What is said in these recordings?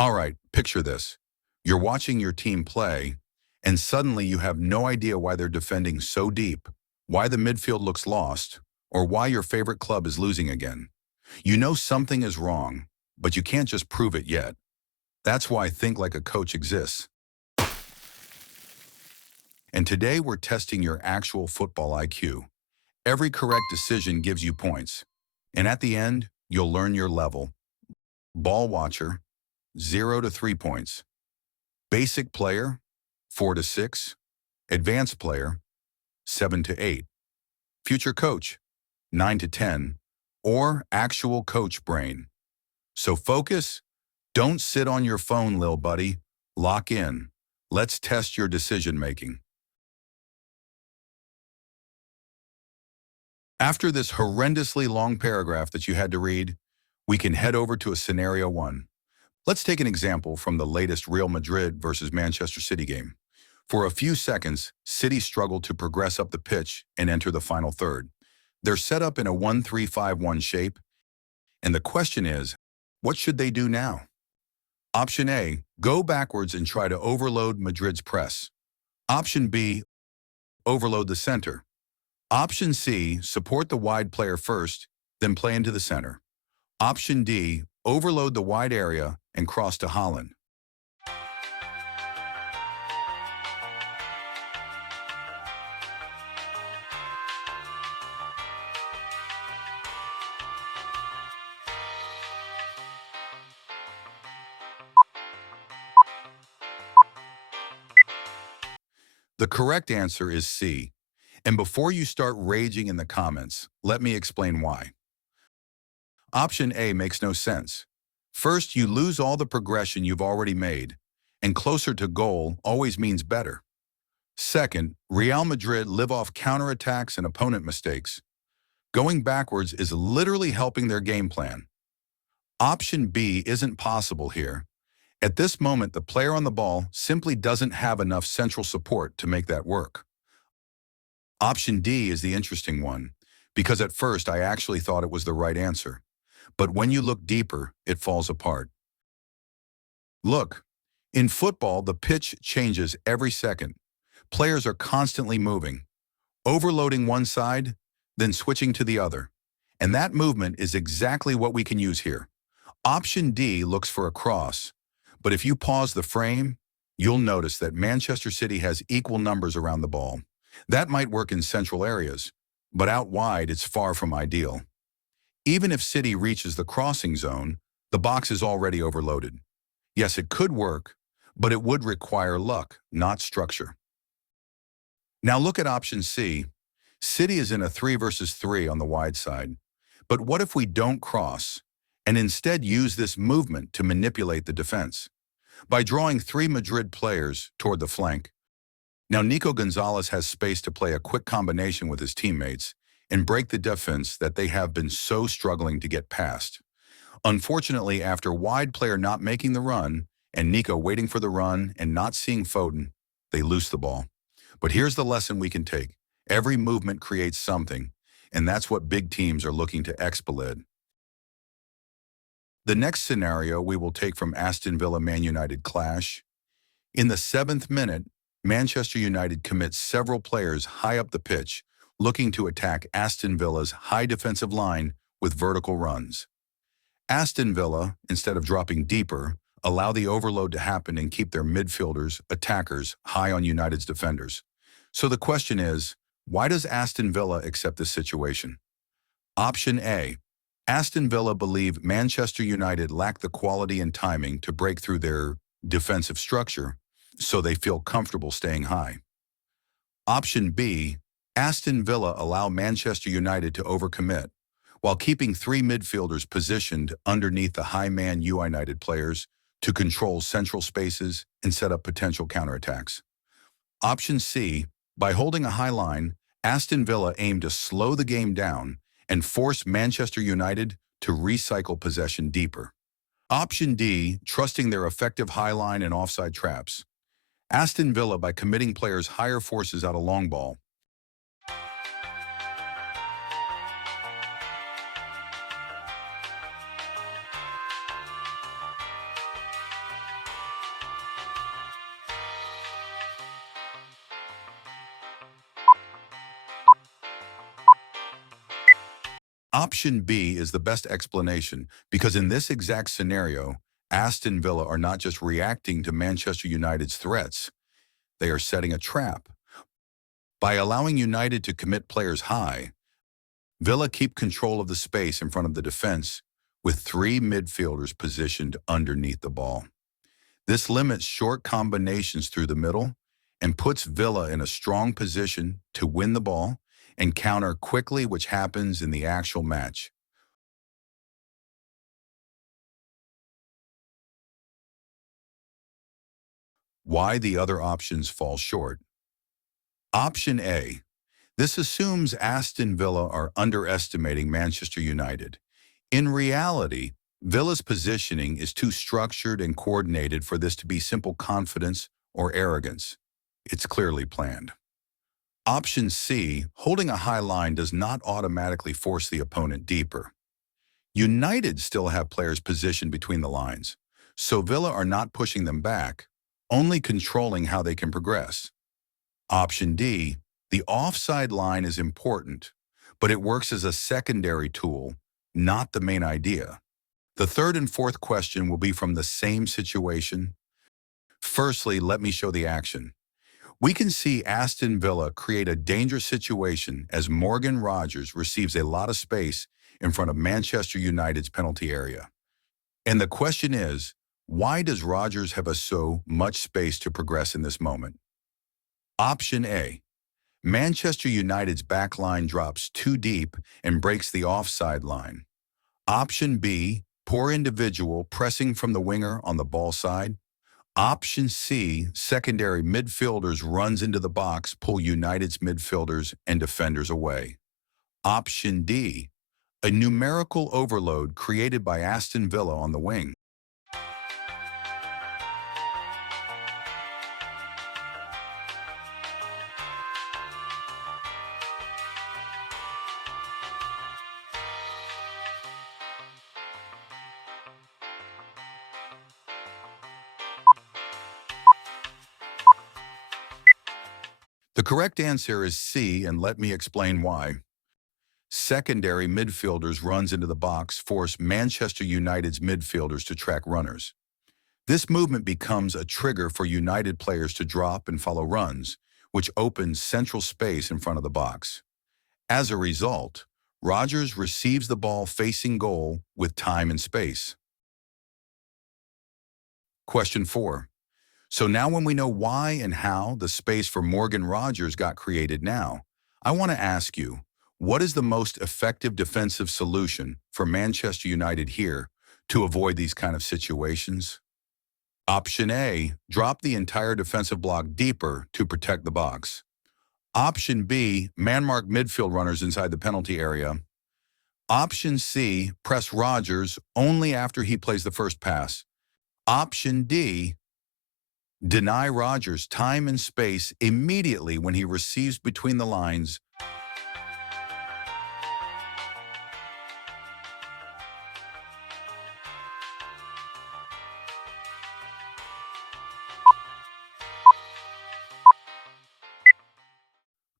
All right, picture this. You're watching your team play, and suddenly you have no idea why they're defending so deep, why the midfield looks lost, or why your favorite club is losing again. You know something is wrong, but you can't just prove it yet. That's why Think Like a Coach exists. And today we're testing your actual football IQ. Every correct decision gives you points. And at the end, you'll learn your level. Ball watcher, 0 to 3 points. Basic player, 4 to 6. Advanced player, 7 to 8. Future coach, 9 to 10. Or actual coach brain. So focus, don't sit on your phone, lil buddy. Lock in. Let's test your decision making. After this horrendously long paragraph that you had to read, we can head over to a scenario one. Let's take an example from the latest Real Madrid versus Manchester City game. For a few seconds, City struggled to progress up the pitch and enter the final third. They're set up in a 1-3-5-1 shape, and the question is, what should they do now? Option A, go backwards and try to overload Madrid's press. Option B, overload the center. Option C, support the wide player first, then play into the center. Option D, overload the wide area and cross to Haaland. The correct answer is C. And before you start raging in the comments, let me explain why. Option A makes no sense. First, you lose all the progression you've already made, and closer to goal always means better. Second, Real Madrid live off counterattacks and opponent mistakes. Going backwards is literally helping their game plan. Option B isn't possible here. At this moment, the player on the ball simply doesn't have enough central support to make that work. Option D is the interesting one, because at first I actually thought it was the right answer. But when you look deeper, it falls apart. Look, in football, the pitch changes every second. Players are constantly moving, overloading one side, then switching to the other. And that movement is exactly what we can use here. Option D looks for a cross, but if you pause the frame, you'll notice that Manchester City has equal numbers around the ball. That might work in central areas, but out wide it's far from ideal. Even if City reaches the crossing zone, the box is already overloaded. Yes, it could work, but it would require luck, not structure. Now look at option C. City is in a 3 versus 3 on the wide side. But what if we don't cross and instead use this movement to manipulate the defense? By drawing 3 Madrid players toward the flank, now Nico Gonzalez has space to play a quick combination with his teammates and break the defense that they have been so struggling to get past. Unfortunately, after wide player not making the run and Nico waiting for the run and not seeing Foden, they lose the ball. But here's the lesson we can take. Every movement creates something, and that's what big teams are looking to exploit. The next scenario we will take from Aston Villa-Man United clash. In the 7th minute, Manchester United commits several players high up the pitch, looking to attack Aston Villa's high defensive line with vertical runs. Aston Villa, instead of dropping deeper, allow the overload to happen and keep their midfielders, attackers, high on United's defenders. So the question is, why does Aston Villa accept this situation? Option A. Aston Villa believe Manchester United lack the quality and timing to break through their defensive structure, so they feel comfortable staying high. Option B. Aston Villa allow Manchester United to overcommit, while keeping 3 midfielders positioned underneath the high Man United players to control central spaces and set up potential counterattacks. Option C. By holding a high line, Aston Villa aim to slow the game down and force Manchester United to recycle possession deeper. Option D, trusting their effective high line and offside traps. Aston Villa by committing players higher forces out a long ball. Option B is the best explanation because in this exact scenario, Aston Villa are not just reacting to Manchester United's threats, they are setting a trap. By allowing United to commit players high, Villa keep control of the space in front of the defense with three midfielders positioned underneath the ball. This limits short combinations through the middle and puts Villa in a strong position to win the ball and counter quickly, which happens in the actual match. Why the other options fall short. Option A. This assumes Aston Villa are underestimating Manchester United. In reality, Villa's positioning is too structured and coordinated for this to be simple confidence or arrogance. It's clearly planned. Option C, holding a high line does not automatically force the opponent deeper. United still have players positioned between the lines, so Villa are not pushing them back, only controlling how they can progress. Option D, the offside line is important, but it works as a secondary tool, not the main idea. The third and fourth question will be from the same situation. Firstly, let me show the action. We can see Aston Villa create a dangerous situation as Morgan Rogers receives a lot of space in front of Manchester United's penalty area. And the question is, why does Rogers have so much space to progress in this moment? Option A. Manchester United's backline drops too deep and breaks the offside line. Option B. Poor individual pressing from the winger on the ball side. Option C, secondary midfielders runs into the box, pull United's midfielders and defenders away. Option D, a numerical overload created by Aston Villa on the wing. The correct answer is C, and let me explain why. Secondary midfielders runs into the box force Manchester United's midfielders to track runners. This movement becomes a trigger for United players to drop and follow runs, which opens central space in front of the box. As a result, Rogers receives the ball facing goal with time and space. Question 4. So now when we know why and how the space for Morgan Rogers got created now, I want to ask you, what is the most effective defensive solution for Manchester United here to avoid these kind of situations? Option A, drop the entire defensive block deeper to protect the box. Option B, man-mark midfield runners inside the penalty area. Option C, press Rogers only after he plays the first pass. Option D, deny Rogers time and space immediately when he receives between the lines.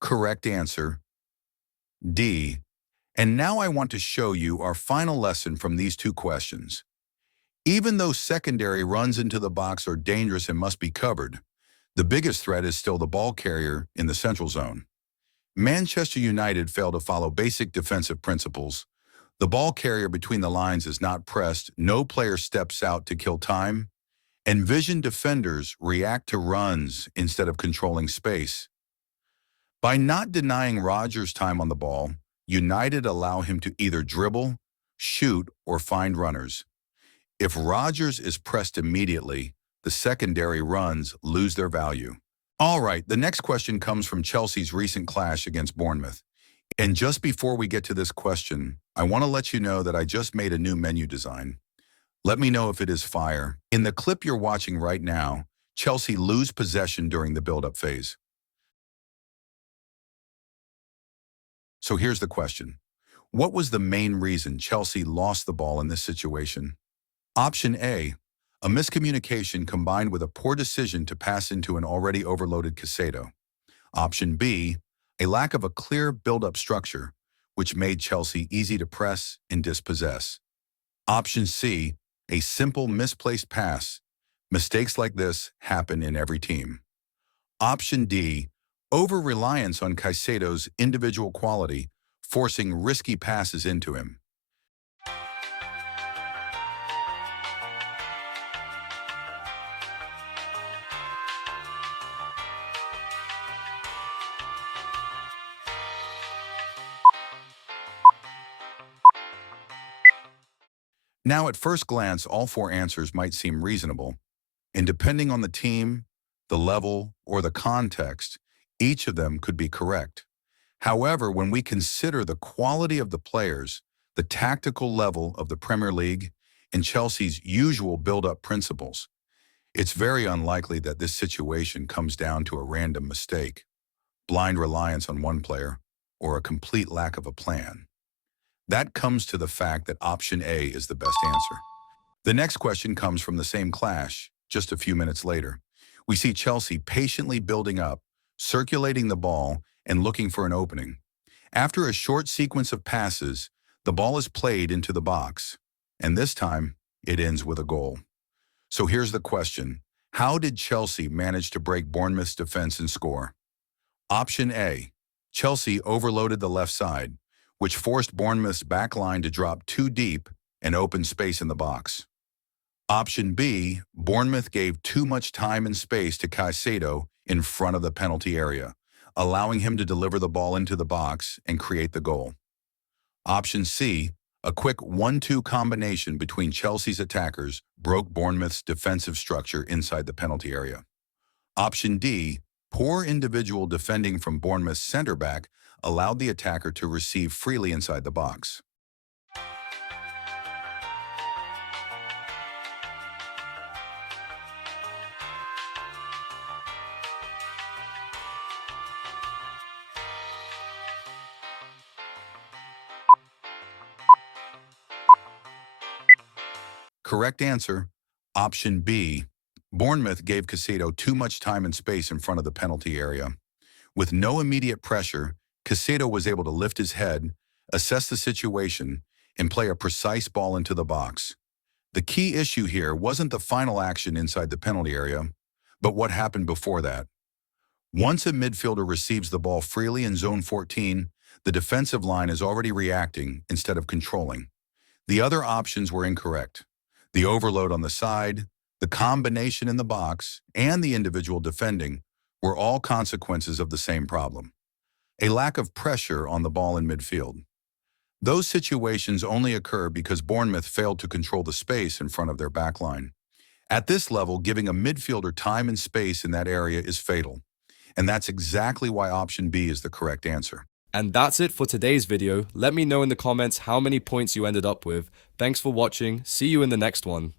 Correct answer, D. And now I want to show you our final lesson from these two questions. Even though secondary runs into the box are dangerous and must be covered, the biggest threat is still the ball carrier in the central zone. Manchester United failed to follow basic defensive principles. The ball carrier between the lines is not pressed, no player steps out to kill time, and vision defenders react to runs instead of controlling space. By not denying Rogers time on the ball, United allow him to either dribble, shoot, or find runners. If Rogers is pressed immediately, the secondary runs lose their value. All right, the next question comes from Chelsea's recent clash against Bournemouth. And just before we get to this question, I want to let you know that I just made a new menu design. Let me know if it is fire. In the clip you're watching right now, Chelsea lose possession during the build-up phase. So here's the question. What was the main reason Chelsea lost the ball in this situation? Option A, a miscommunication combined with a poor decision to pass into an already overloaded Caicedo. Option B, a lack of a clear build-up structure, which made Chelsea easy to press and dispossess. Option C, a simple misplaced pass. Mistakes like this happen in every team. Option D, over-reliance on Caicedo's individual quality, forcing risky passes into him. Now, at first glance, all four answers might seem reasonable, and depending on the team, the level, or the context, each of them could be correct. However, when we consider the quality of the players, the tactical level of the Premier League, and Chelsea's usual build-up principles, it's very unlikely that this situation comes down to a random mistake, blind reliance on one player, or a complete lack of a plan. That comes to the fact that option A is the best answer. The next question comes from the same clash, just a few minutes later. We see Chelsea patiently building up, circulating the ball, and looking for an opening. After a short sequence of passes, the ball is played into the box, and this time, it ends with a goal. So here's the question. How did Chelsea manage to break Bournemouth's defense and score? Option A, Chelsea overloaded the left side, which forced Bournemouth's back line to drop too deep and open space in the box. Option B, Bournemouth gave too much time and space to Caicedo in front of the penalty area, allowing him to deliver the ball into the box and create the goal. Option C, a quick 1-2 combination between Chelsea's attackers broke Bournemouth's defensive structure inside the penalty area. Option D, poor individual defending from Bournemouth's center-back allowed the attacker to receive freely inside the box. Correct answer, option B. Bournemouth gave Caicedo too much time and space in front of the penalty area. With no immediate pressure, Caicedo was able to lift his head, assess the situation, and play a precise ball into the box. The key issue here wasn't the final action inside the penalty area, but what happened before that. Once a midfielder receives the ball freely in zone 14, the defensive line is already reacting instead of controlling. The other options were incorrect. The overload on the side, the combination in the box, and the individual defending were all consequences of the same problem. A lack of pressure on the ball in midfield. Those situations only occur because Bournemouth failed to control the space in front of their backline. At this level, giving a midfielder time and space in that area is fatal. And that's exactly why option B is the correct answer. And that's it for today's video. Let me know in the comments how many points you ended up with. Thanks for watching. See you in the next one.